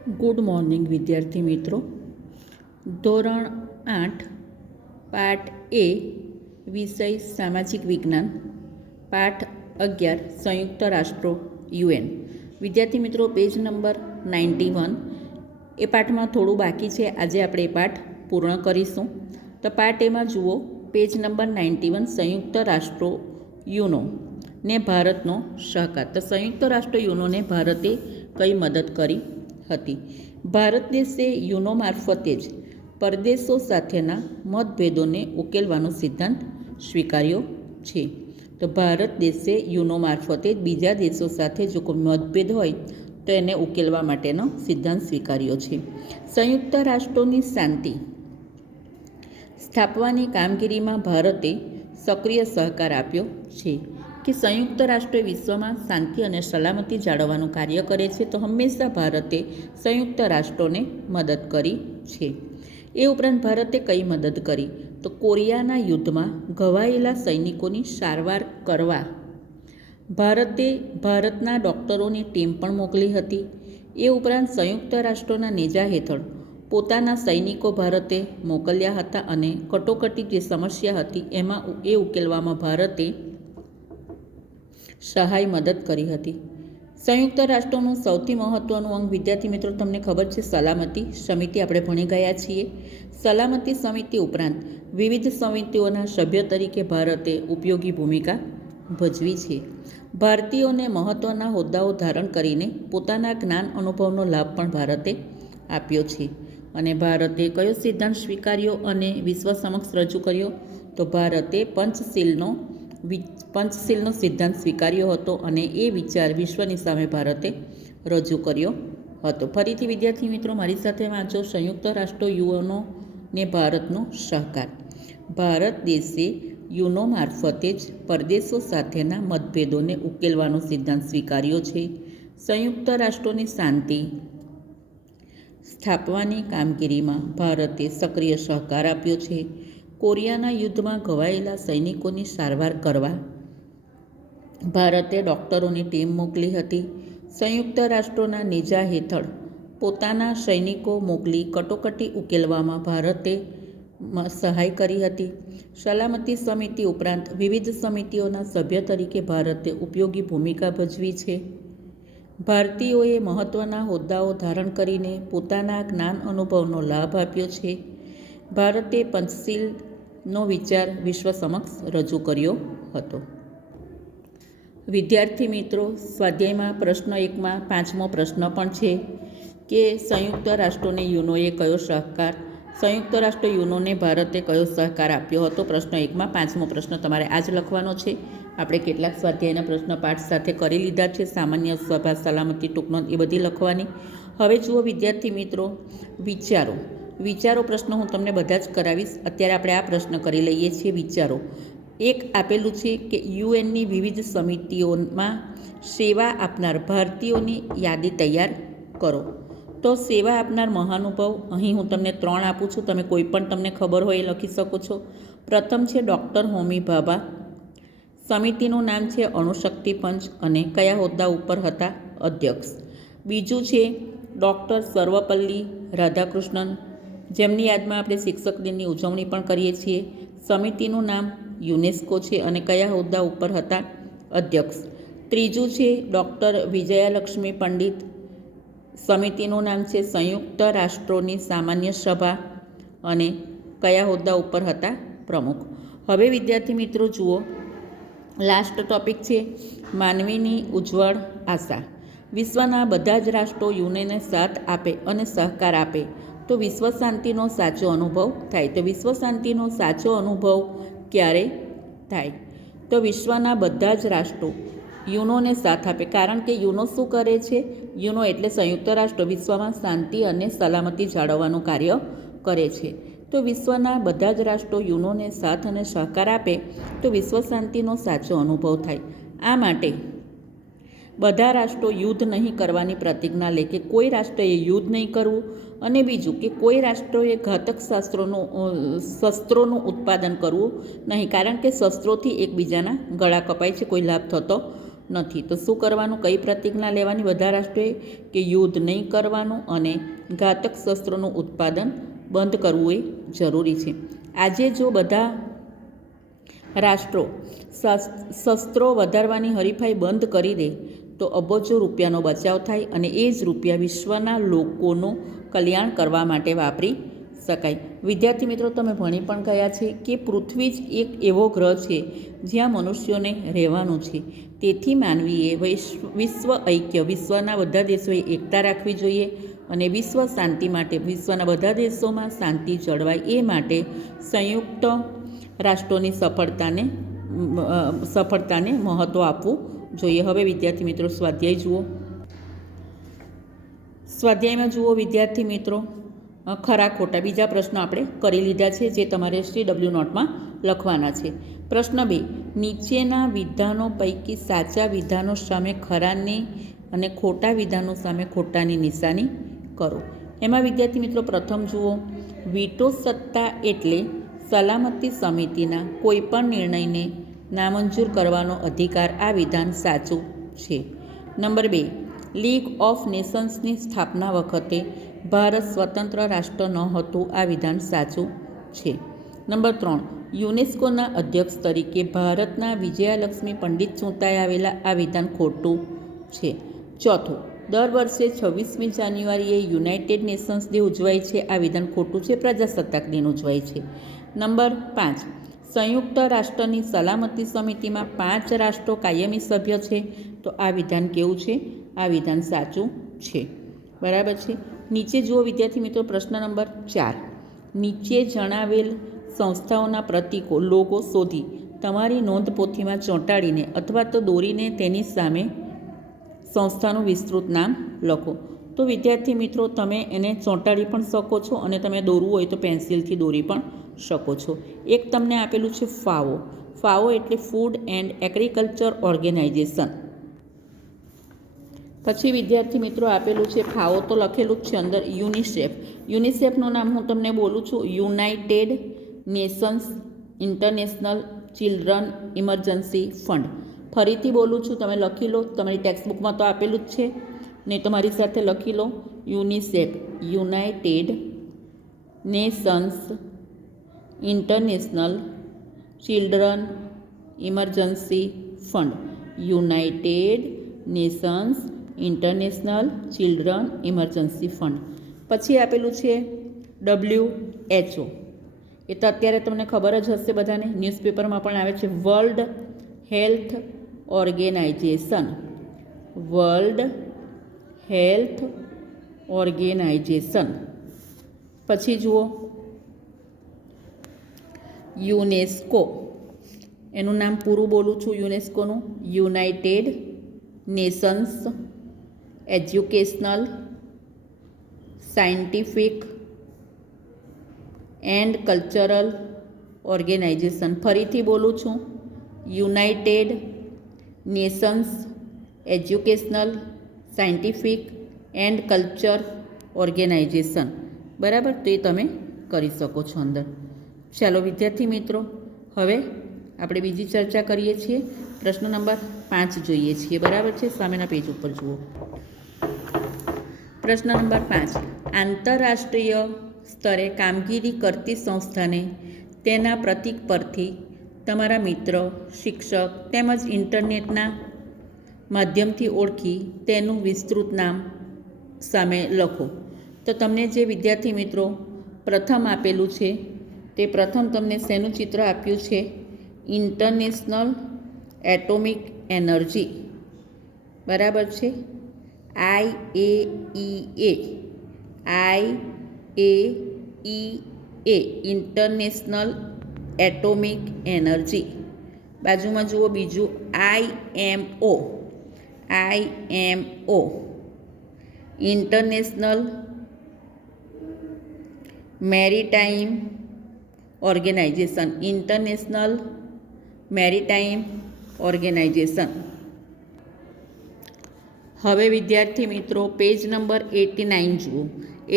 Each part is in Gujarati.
ગુડ મોર્નિંગ વિદ્યાર્થી મિત્રો. ધોરણ 8 પાઠ એ વિષય સામાજિક વિજ્ઞાન, પાઠ 11 સંયુક્ત રાષ્ટ્રો યુએન. વિદ્યાર્થી મિત્રો, પેજ નંબર 91. એ પાઠમાં થોડું બાકી છે, આજે આપણે એ પાઠ પૂર્ણ કરીશું. તો પાઠ એમાં જુઓ, પેજ નંબર 91 સંયુક્ત રાષ્ટ્રો યુનો ને ભારતનો સહકાર. તો સંયુક્ત રાષ્ટ્ર યુનોને ભારતે કઈ મદદ કરી હતી? ભારત દેશે યુનો મારફતે જ પરદેશો સાથેના મતભેદોને ઉકેલવાનો સિદ્ધાંત સ્વીકાર્યો છે. તો ભારત દેશે યુનો મારફતે બીજા દેશો સાથે જો કોઈ મતભેદ હોય તો એને ઉકેલવા માટેનો સિદ્ધાંત સ્વીકાર્યો છે. સંયુક્ત રાષ્ટ્રોની શાંતિ સ્થાપવાની કામગીરીમાં ભારતે સક્રિય સહકાર આપ્યો છે. કે સંયુક્ત રાષ્ટ્ર વિશ્વમાં શાંતિ અને સલામતી જાળવવાનું કાર્ય કરે છે, તો હંમેશા ભારતે સંયુક્ત રાષ્ટ્રોને મદદ કરી છે. એ ઉપરાંત ભારતે કઈ મદદ કરી? તો કોરિયાના યુદ્ધમાં ઘવાયેલા સૈનિકોની સારવાર કરવા ભારતે ભારતના ડૉક્ટરોની ટીમ પણ મોકલી હતી. એ ઉપરાંત સંયુક્ત રાષ્ટ્રોના નેજા હેઠળ પોતાના સૈનિકો ભારતે મોકલ્યા હતા અને કટોકટી જે સમસ્યા હતી એમાં એ ઉકેલવામાં ભારતે સહાય મદદ કરી હતી. સંયુક્ત રાષ્ટ્રોનું સૌથી મહત્ત્વનું અંગ વિદ્યાર્થી મિત્રો તમને ખબર છે, સલામતી સમિતિ આપણે ભણી ગયા છીએ. સલામતી સમિતિ ઉપરાંત વિવિધ સમિતિઓના સભ્ય તરીકે ભારતે ઉપયોગી ભૂમિકા ભજવી છે. ભારતીયોને મહત્ત્વના હોદ્દાઓ ધારણ કરીને પોતાના જ્ઞાન અનુભવનો લાભ પણ ભારતે આપ્યો છે. અને ભારતે કયો સિદ્ધાંત સ્વીકાર્યો અને વિશ્વ સમક્ષ રજૂ કર્યો? તો ભારતે પંચશીલનો સિદ્ધાંત સ્વીકાર્યો હતો અને એ વિચાર વિશ્વની સામે ભારતે રજૂ કર્યો હતો. ફરીથી વિદ્યાર્થી મિત્રો મારી સાથે વાંચો. સંયુક્ત રાષ્ટ્રો યુનો ને ભારતનો સહકાર. ભારત દેશે યુનો મારફતે જ પરદેશો સાથેના મતભેદોને ઉકેલવાનો સિદ્ધાંત સ્વીકાર્યો છે. સંયુક્ત રાષ્ટ્રોની શાંતિ સ્થાપવાની કામગીરીમાં ભારતે સક્રિય સહકાર આપ્યો છે. કોરિયાના યુદ્ધમાં ઘવાયેલા સૈનિકોની સારવાર કરવા ભારતે ડૉક્ટરોની ટીમ મોકલી હતી. સંયુક્ત રાષ્ટ્રોના નેજા હેઠળ પોતાના સૈનિકો મોકલી કટોકટી ઉકેલવામાં ભારતે સહાય કરી હતી. સલામતી સમિતિ ઉપરાંત વિવિધ સમિતિઓના સભ્ય તરીકે ભારતે ઉપયોગી ભૂમિકા ભજવી છે. ભારતીયોએ મહત્ત્વના હોદ્દાઓ ધારણ કરીને પોતાના જ્ઞાન અનુભવનો લાભ આપ્યો છે. ભારતે પંચશીલનો વિચાર વિશ્વ સમક્ષ રજૂ કર્યો હતો. વિદ્યાર્થી મિત્રો, સ્વાધ્યાયમાં પ્રશ્ન 1માં 5મો પ્રશ્ન પણ છે કે સંયુક્ત રાષ્ટ્રોને યુનોએ કયો સહકાર સંયુક્ત રાષ્ટ્ર યુનોને ભારતે કયો સહકાર આપ્યો હતો? પ્રશ્ન 1માં 5મો પ્રશ્ન તમારે આજ લખવાનો છે. આપણે કેટલાક સ્વાધ્યાયના પ્રશ્ન પાઠ સાથે કરી લીધા છે. સામાન્ય સભા, સલામતી, ટૂંકનોંધ એ બધી લખવાની. હવે જુઓ વિદ્યાર્થી મિત્રો, વિચારો પ્રશ્ન હું તમને બધા જ કરાવીશ. અત્યારે આપણે આ પ્રશ્ન કરી લઈએ છીએ. વિચારો. એક આપેલું છે કે યુએનની વિવિધ સમિતિઓમાં સેવા આપનાર ભારતીયોની યાદી તૈયાર કરો. તો સેવા આપનાર મહાનુભાવ અહીં હું તમને 3 આપું છું. તમે કોઈ પણ તમને ખબર હોય એ લખી શકો છો. પ્રથમ છે ડૉક્ટર હોમી ભાભા. સમિતિનું નામ છે અણુશક્તિ પંચ અને કયા હોદ્દા ઉપર હતા? અધ્યક્ષ. બીજું છે ડૉક્ટર સર્વપલ્લી રાધાકૃષ્ણન, જેમની યાદમાં આપણે શિક્ષક દિનની ઉજવણી પણ કરીએ છીએ. સમિતિનું નામ યુનેસ્કો છે અને કયા હોદ્દા ઉપર હતા? અધ્યક્ષ. ત્રીજું છે ડૉક્ટર વિજયાલક્ષ્મી પંડિત. સમિતિનું નામ છે સંયુક્ત રાષ્ટ્રોની સામાન્ય સભા અને કયા હોદ્દા ઉપર હતા? પ્રમુખ. હવે વિદ્યાર્થી મિત્રો જુઓ, લાસ્ટ ટોપિક છે માનવીની ઉજ્જવળ આશા. વિશ્વના બધા જ રાષ્ટ્રો યુનેને સાથ આપે અને સહકાર આપે તો વિશ્વ શાંતિનો સાચો અનુભવ થાય. તો વિશ્વ શાંતિનો સાચો અનુભવ ક્યારે થાય? તો વિશ્વના બધા જ રાષ્ટ્રો યુનોને સાથ આપે. કારણ કે યુનો શું કરે છે? યુનો એટલે સંયુક્ત રાષ્ટ્રો વિશ્વમાં શાંતિ અને સલામતી જાળવવાનું કાર્ય કરે છે. તો વિશ્વના બધા જ રાષ્ટ્રો યુનોને સાથ અને સહકાર આપે તો વિશ્વ શાંતિનો સાચો અનુભવ થાય. આ માટે બધા રાષ્ટ્રો યુદ્ધ નહીં કરવાની પ્રતિજ્ઞા લે કે કોઈ રાષ્ટ્રએ યુદ્ધ નહીં કરવું. અને બીજું કે કોઈ રાષ્ટ્રોએ ઘાતક શસ્ત્રોનું ઉત્પાદન કરવું નહીં, કારણ કે શસ્ત્રોથી એકબીજાના ગળા કપાય છે, કોઈ લાભ થતો નથી. તો શું કરવાનું? કઈ પ્રતિજ્ઞા લેવાની બધા રાષ્ટ્રોએ? કે યુદ્ધ નહીં કરવાનું અને ઘાતક શસ્ત્રોનું ઉત્પાદન બંધ કરવું એ જરૂરી છે. આજે જો બધા રાષ્ટ્રો શસ્ત્રો વધારવાની હરીફાઈ બંધ કરી દે તો અબજો રૂપિયાનો બચાવ થાય અને એ જ રૂપિયા વિશ્વના લોકોનું કલ્યાણ કરવા માટે વાપરી શકાય. વિદ્યાર્થી મિત્રો, તમે ભણી પણ ગયા છે કે પૃથ્વી જ એક એવો ગ્રહ છે જ્યાં મનુષ્યોને રહેવાનું છે. તેથી માનવીએ વિશ્વ ઐક્ય, વિશ્વના બધા દેશોએ એકતા રાખવી જોઈએ અને વિશ્વ શાંતિ માટે, વિશ્વના બધા દેશોમાં શાંતિ જળવાય એ માટે સંયુક્ત રાષ્ટ્રોની સફળતાને મહત્ત્વ આપવું જોઈએ. હવે વિદ્યાર્થી મિત્રો સ્વાધ્યાય જુઓ. સ્વાધ્યાયમાં જુઓ વિદ્યાર્થી મિત્રો, ખરા ખોટા બીજા પ્રશ્નો આપણે કરી લીધા છે જે તમારે CW નોટમાં લખવાના છે. પ્રશ્ન 2, નીચેના વિધાનો પૈકી સાચા વિધાનો સામે ખરાની અને ખોટા વિધાનો સામે ખોટાની નિશાની કરો. એમાં વિદ્યાર્થી મિત્રો પ્રથમ જુઓ, વીટો સત્તા એટલે સલામતી સમિતિના કોઈપણ નિર્ણયને નામંજૂર કરવાનો અધિકાર. આ વિધાન સાચું છે. નંબર 2, લીગ ઓફ નેશન્સની સ્થાપના વખતે ભારત સ્વતંત્ર રાષ્ટ્ર ન હતું. આ વિધાન સાચું છે. નંબર 3, યુનેસ્કોના અધ્યક્ષ તરીકે ભારતના વિજયાલક્ષ્મી પંડિત ચૂંટાઈ આવેલા. આ વિધાન ખોટું છે. ચોથું, દર વર્ષે 26મી જાન્યુઆરીએ યુનાઇટેડ નેશન્સ ડે ઉજવાય છે. આ વિધાન ખોટું છે. પ્રજાસત્તાક દિન ઉજવાય છે. નંબર 5, સંયુક્ત રાષ્ટ્રની સલામતી સમિતિમાં 5 રાષ્ટ્રો કાયમી સભ્ય છે. તો આ વિધાન કેવું છે? આ વિધાન સાચું છે. બરાબર છે. નીચે જુઓ વિદ્યાર્થી મિત્રો પ્રશ્ન નંબર 4, નીચે જણાવેલ સંસ્થાઓના પ્રતીકો લોગો શોધી તમારી નોંધપોથીમાં ચોંટાડીને અથવા તો દોરીને તેની સામે સંસ્થાનું વિસ્તૃત નામ લખો. તો વિદ્યાર્થી મિત્રો તમે એને ચોંટાડી પણ શકો છો અને તમે દોરવું હોય તો પેન્સિલથી દોરી પણ શકો છો. એક તમને આપેલું છે ફાઓ. ફાઓ એટલે ફૂડ એન્ડ એગ્રીકલ્ચર ઓર્ગેનાઇઝેશન. પછી વિદ્યાર્થી મિત્રો આપેલું છે ફાઓ તો લખેલું જ છે અંદર યુનિસેફ. યુનિસેફનું નામ હું તમને બોલું છું, united nations international children emergency fund. ફરીથી બોલું છું, તમે લખી લો. તમારી ટેક્સ્ટબુકમાં તો આપેલું જ છે, નહીં તમારી સાથે લખી લો. UNICEF, united nations international children emergency fund. United nations international children emergency fund. પછી આપેલું છે WHO. એ તો અત્યારે તમને ખબર જ હશે બધાને, ન્યૂઝપેપરમાં પણ આવે છે. World health organization. World health organization. પછી જુઓ યુનેસ્કો. એનું નામ પૂરું બોલું છું યુનેસ્કોનું, united nations educational scientific and cultural organization. ફરીથી બોલું છું, united nations educational scientific and culture organization. બરાબર, તો એ તમે કરી શકો છો અંદર. ચાલો વિદ્યાર્થી મિત્રો, હવે આપણે બીજી ચર્ચા કરીએ છીએ. પ્રશ્ન નંબર 5 જોઈએ છીએ. બરાબર છે, સામેના પેજ ઉપર જુઓ. પ્રશ્ન નંબર 5, આંતરરાષ્ટ્રીય સ્તરે કામગીરી કરતી સંસ્થાને તેના પ્રતીક પરથી તમારા મિત્ર, શિક્ષક તેમજ ઇન્ટરનેટના માધ્યમથી ઓળખી તેનું વિસ્તૃત નામ સામે લખો. તો તમને જે વિદ્યાર્થી મિત્રો પ્રથમ આપેલું છે તે પ્રથમ તમને શેનું ચિત્ર આપ્યું છે? International atomic energy. બરાબર છે, IAEA ઇન્ટરનેશનલ એટોમિક એનર્જી. બાજુમાં જુઓ બીજું IMO international maritime organization. International maritime organization. હવે વિદ્યાર્થી મિત્રો પેજ નંબર 89 જુઓ.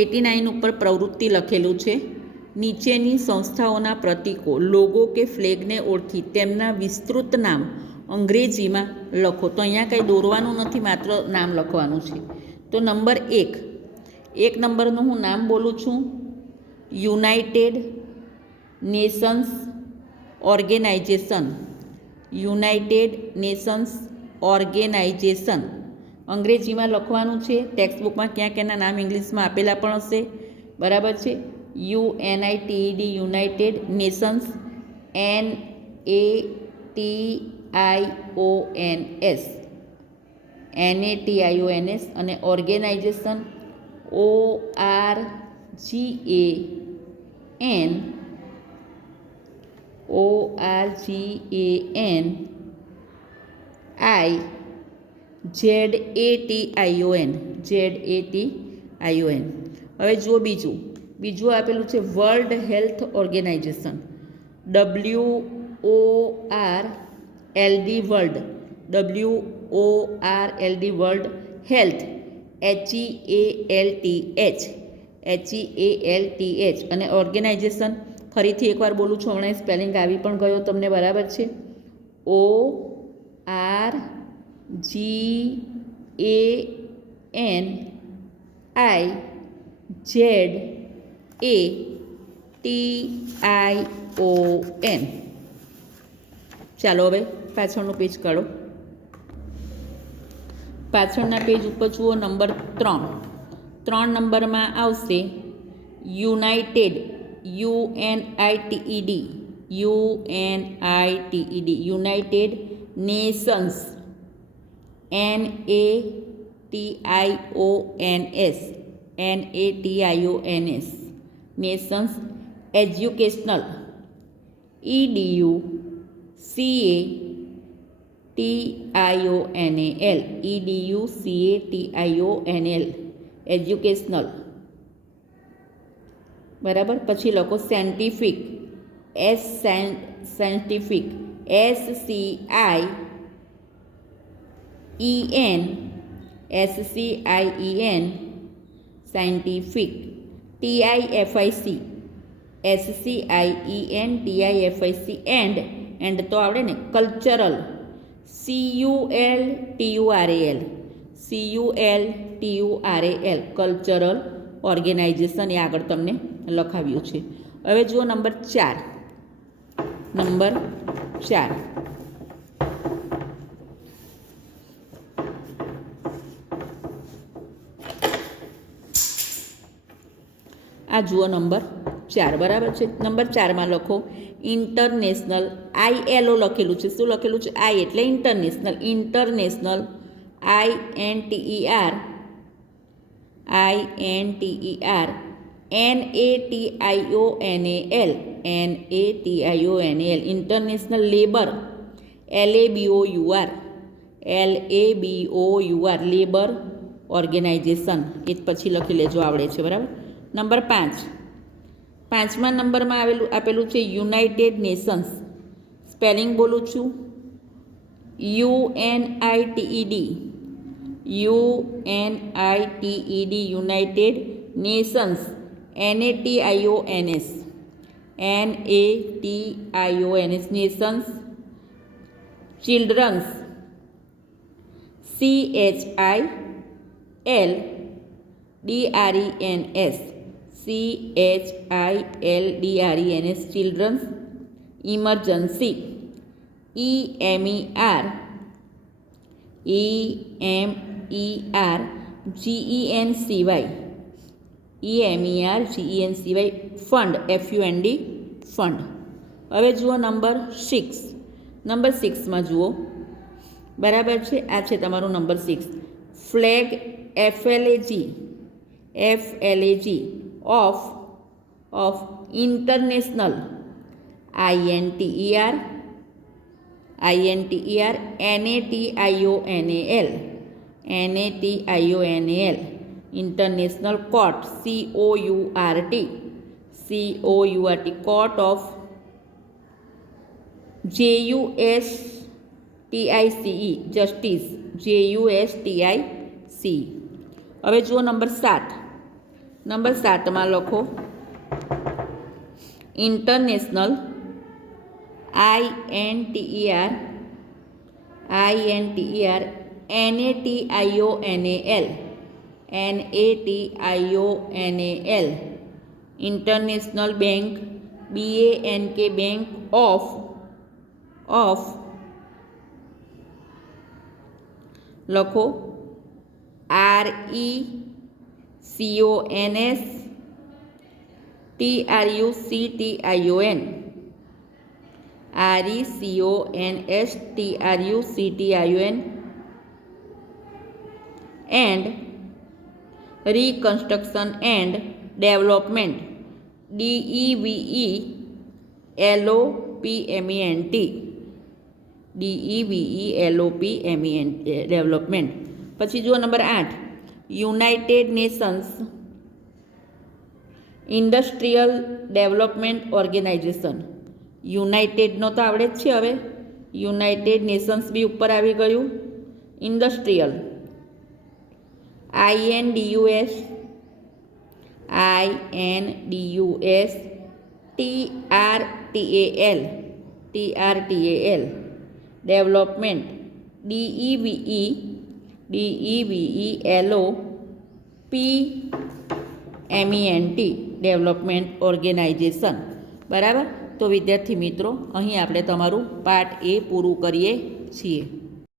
89 ઉપર પ્રવૃત્તિ લખેલું છે. નીચેની સંસ્થાઓના પ્રતીકો, લોગો કે ફ્લેગને ઓળખી તેમના વિસ્તૃત નામ અંગ્રેજીમાં લખો. તો અહીંયા કંઈ દોરવાનું નથી, માત્ર નામ લખવાનું છે. તો નંબર 1 નંબરનું હું નામ બોલું છું. United nations organization. United nations organization અંગ્રેજીમાં લખવાનું છે. ટેક્સ્ટબુકમાં ક્યાંક એના નામ ઇંગ્લિશમાં આપેલા પણ હશે. બરાબર છે. UNITED યુનાઇટેડ નેશન્સ NATIONS અને ઓર્ગેનાઇઝેશન ORGANIZATION. હવે જુઓ બીજું આપેલું છે world health organization. WORLD world. World health HEALTH અને ઓર્ગેનાઇઝેશન ફરીથી એકવાર બોલું છું, હમણાં સ્પેલિંગ આવી પણ ગયો તમને. બરાબર છે. ORGANIZATION. ચાલો હવે પાછળનું પેજ કાઢો. પાછળના પેજ ઉપર જુઓ નંબર 3 નંબરમાં આવશે united. UNITED united nations NATIONS nations educational. EDUCATIONAL educational. બરાબર. પછી લખો scientific. Scientific SCIEN scientific. TIFIC and તો આવડે ને કલ્ચરલ. CULTURAL cultural organization. એ આગળ તમને લખાવ્યું છે. હવે જુઓ નંબર 4. આ જુઓ નંબર 4. બરાબર છે. નંબર 4માં લખો ઇન્ટરનેશનલ. ILO લખેલું છે. શું લખેલું છે? I એટલે international. International INTER NATIONAL international labour. LABOUR labour organization. એ પછી લખી લેજો, આવડે છે. બરાબર. નંબર 5મા નંબરમાં આપેલું છે યુનાઇટેડ નેશન્સ. સ્પેલિંગ બોલું છું. UNITED united nations NATIONS nations children's CHILDRENS children's. Emergency EMER GENCY fund FUND fund. હવે જુઓ નંબર 6માં જુઓ. બરાબર છે. આ છે તમારું number 6. Flag. FLAG of international. INTER NATIONAL international court. COURT court of. JUSTICE justice. JUSTICE. હવે જુઓ નંબર 7માં લખો international INTER NATIONAL NATIONAL international bank BANK bank of લખો RECONS TRUCTION RECONS TRUCTION and Reconstruction and Development DEVELOPMENT development. પછી જુઓ number 8 united nations industrial development organization. યુનાઇટેડનો તો આવડે જ છે. હવે યુનાઇટેડ નેશન્સ બી ઉપર આવી ગયું. Industrial INDUS TRTAL development DEVELOPMENT development organization. બરાબર. તો વિદ્યાર્થી મિત્રો, અહીં આપણે તમારું પાર્ટ A પૂરું કરીએ છીએ.